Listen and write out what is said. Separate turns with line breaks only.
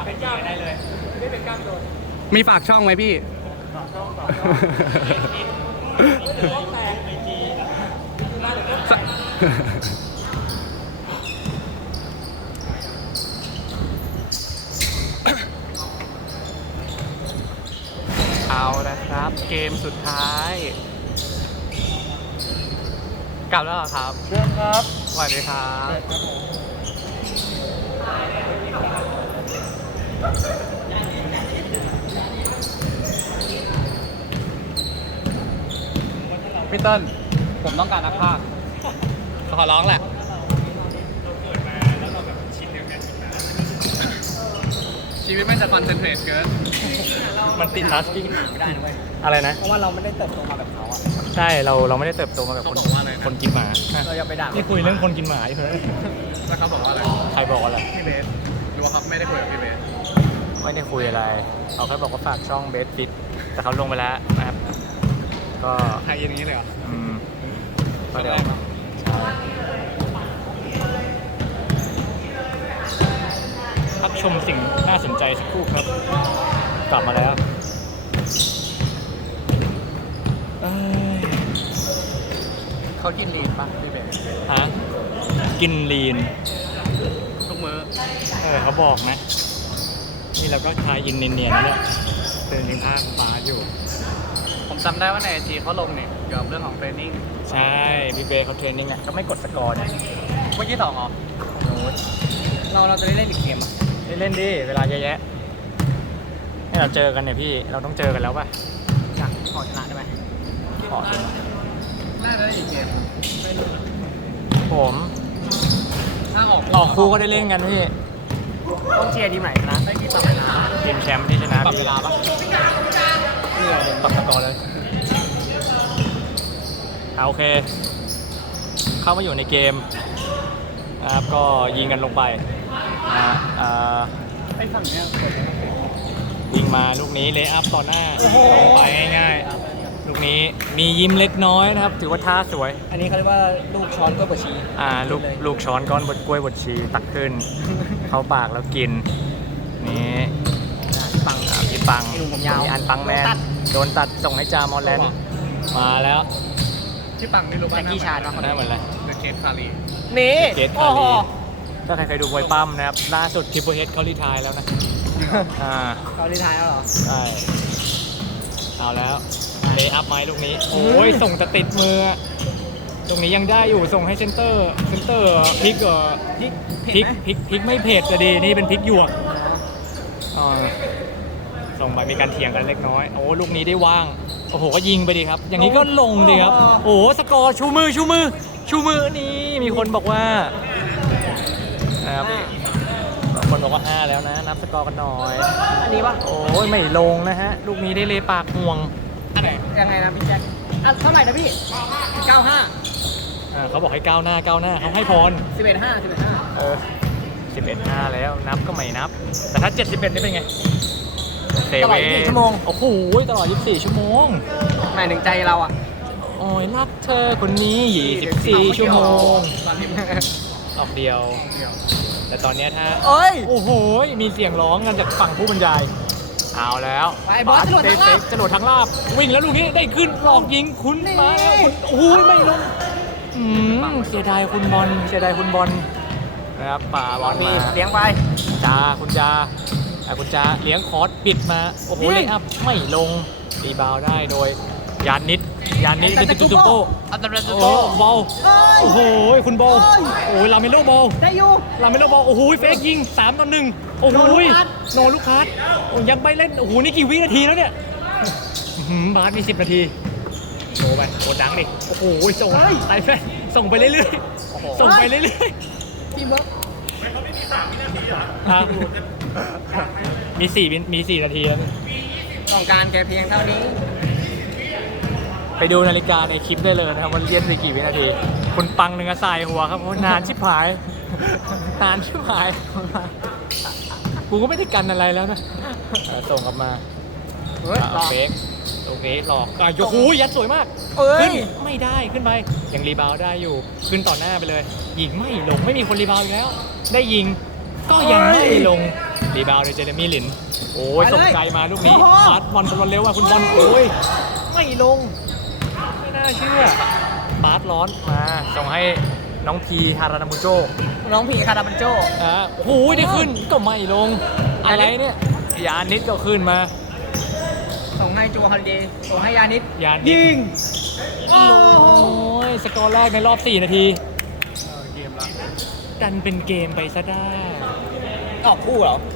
เป็นก้าวได้เลยไม่เป็นก้าวโดน
มีฝากช่องไหมพี่
ต่อช่องต้องแตกไอจีมาเดี๋ยวก็แตก
เอาละครับ เกมสุดท้าย กลับแล้วเหรอครับ
เชิญครับ
สวัสดีครับ พี่เติ้ลผมต้องการนักพากย์ขอร้องแหละ ชีวิตไม่จะคอนเซนเทรตเกิน
มันติดทัสกิ้งไม่ได้นะเว้ย
อะไรนะ
เพราะว่าเราไม่ได้เติบโตมาแบบเขาอะ
ใช่เราไม่ได้เติบโตมาแบบ
เขาบอกว่าอะไรนะ
คนกินหมา
เราอย่าไปด่า
นี่คุยเรื่องคนกินหมาอยู่เลย
แล้วเขาบอกว่าอะไร
ใครบอกอะไร
พี่เบสรู้ว่าเขาไม่ได้คุยกับพี่เบส
ไม่ได้คุยอะไรเขาแค่บอกว่าฝากช่องเบสฟิตแต่เขาลงไปแล้วนะครับ ก็
ไทยอย่างนี้เลยเหรอ
ก็เดี๋ยวพักชมสิ่งน่าสนใจสักครู่ครับ กลับมาแล้ว
เขากินลีนป่ะพี่เบส
ฮะกินลีน
ทุกมื้อ
เขาบอกนะ นี่เราก็ทายอินเนียนๆเลยเดินยิงภาคฟ้าอยู่
ผมจำได้ว่าในไอจีเขาลงเนี่ยเกี่ยวกับเรื่องของเทรนนิ่ง
ใช่พี่เบย์เขาเทรนนิ่งอ่ะก็ไม่กดสกอร์เนี่ย
เมื่อกี้ต่อเหรอเราจะได้เล่นอีกเกมอ่ะ
เล่นดิเวลาเยอะแยะให้เราเจอกันเนี่ยพี่เราต้องเจอกันแล้วป่ะ
อยากขอชนะได้ไหม
ขอเลย
น่าจะได้อีกเกมไม่รู้
ผม
ถ้าออก
ออกคู่ก็ได้เล่นกันพี่
ต้องเชียร์ทีมไหนชนะได้ที่ต่อเวลา
ทีมแชมป์ที่ชนะ
ปรับเวลาปะ
ปรับสกอร์เลยโอเค เข้ามาอยู่ในเกมนะครับก็ยิงกันลงไปนะ
ไปฝั่งเนี้ย
ยิงมาลูกนี้เลย์อัพต่อหน้าลงไปง่ายๆลูกนี้มียิ้มเล็กน้อยนะครับ ถือว่าท่าสวย
อันนี้เขาเรียกว่าลูกช้อนกล้วยบวชชี
ลูกช้อนก้อนบดกล้วยบดชีตักขึ้น เข้าปากแล้วกินนี่
ฝั่ง
พี่ปัง
พี่หนุ่มผมยาว
มีอันปังแมนโดนตัดส่งให้จามอลแลนด์มาแล้ว
ที่ปังไม่รู้
แจ็คกี้ชาญเนาะ
ได้เหมือนไร
เดอะเคสคารี
นี่
เกตคารีถ้าใครเคยดูมวยปั้มนะครับล่าสุดทิปเปอร์เฮดเขารีไทายแล้วนะ
เขาดีทายแล้วเหรอ
ใช่เอาแล้วเลย์อัพไม้ลูกนี้โอ้ยส่งแต่ติดมือตรงนี้ยังได้อยู่ส่งให้เซนเตอร์พลิกพลิกไม่เผ็ดแต่ดีนี่เป็นพลิกหยวกส่งไปมีการเถียงกันเล็กน้อยโอ้ลูกนี้ได้ว่างโอ้โหก็ยิงไปดีครับ อย่างนี้ก็ลงดีครับโอ้สกอร์ชูมือนี่มีคนบอกว่านะครับบางคนบอกว่า5แล้วนะนับสกอร์กันหน่อย
อันนี้ปะ
โอ้ยไม่ลงนะฮะลูกนี้ได้เลยปากห่วง
อันไหนยังไงนะพี่แจ็คเท่าไหร่นะพี่95
เขาบอกให้ก้าวหน้าเขาให้พร
11-5
11-5แล้วนับก็ไม่นับ แต่ถ้า71นี่เป็นไงเซ
ตลอด24ชั่วโมง
โอ้โหตลอด24ชั่วโมง
หมายถึงใจเราอ่ะ
โอ้ยรักเธอคนนี้24ชั่วโมง
ตอนนี้
ออกเดียว แต่ตอนเนี้ยถ้า
เอ้ย
โอ้โหมีเสียงร้องกันจากฝั่งผู้บรรยายเอาแล้ว
ไปบอสจรวดทางลาบ
จรวดทางลาบวิ่งแล้วลูกนี้ได้ขึ้นหลอกยิงคุณมาแล้วคุณโอ้โหไม่ลงเสียดายคุณบอลนะครับป่าบอล
มี
มา
เลี้ยงไป
คุณจาเลี้ยงคอร์สปิดมาโอ้โห
นี่
เลยอัพไม่ลงรีบาวได้โดยยานนิดเป็นตุโป้
อัตรา
โอ้
โต
บอลโอ้โหคุณบอลโอ้ยลาเมโลบอล
ได้อยู่
โอ้โหเฟกยิง3-1โอ้โหโนลูกคัสโอ้ยังไม่เล่นโอ้โหนี่กี่วินาทีแล้วเนี่ยบาสมี10 นาทีโชว์ไปโอ้ดังดิโอ้โหส่งไปเรื่อยๆส่งไปเรื่อยๆ
ทีมเวิร์ก
ครับมี4 นาทีแล้ว
ต้องการแค่เพียงเท่านี้
ไปดูนาฬิกาในคลิปได้เลยนะครับว่าเล่นไปกี่วินาที คุณปังหนึ่งอะสายหัวครับเพราะนานชิบหายกูก็ไม่ได้กันอะไรแล้วนะส่งกลับมา
เฮ้ยหลอก
เฟกตรงนี้หลอกโอ้โหยัดสวยมาก
เอ้ย
ขึ้นไม่ได้ขึ้นไปยังรีบาวได้อยู่ขึ้นต่อหน้าไปเลยยิงไม่ลงไม่มีคนรีบาวอีกแล้ว ได้ยิงก็ยังไม่ลงรีรีบาวด์โดยเจเรมี่ลินโอ้ยส่งไกลมาลูกนี้บาสบอลเร็วว่ะคุณบอลโอ้ยไม่ลงไม่น่าเชื่อบาสร้อนมาส่งให้น้องพีฮารานามูโจ
น้องผีคาราบันโจ
โอ้โหได้ขึ้นก็ไม่ลงอะไรเนี่ยยานิดก็ขึ้นมา
ส่งให้จูฮอลเดย์ส่งให้ยานิด
ยานิด
ยิง
โอ้ยสกอร์แรกในรอบ 4 นาที
เกมละ
ดันเป็นเกมไปซะได้
ออกคู่เหรอ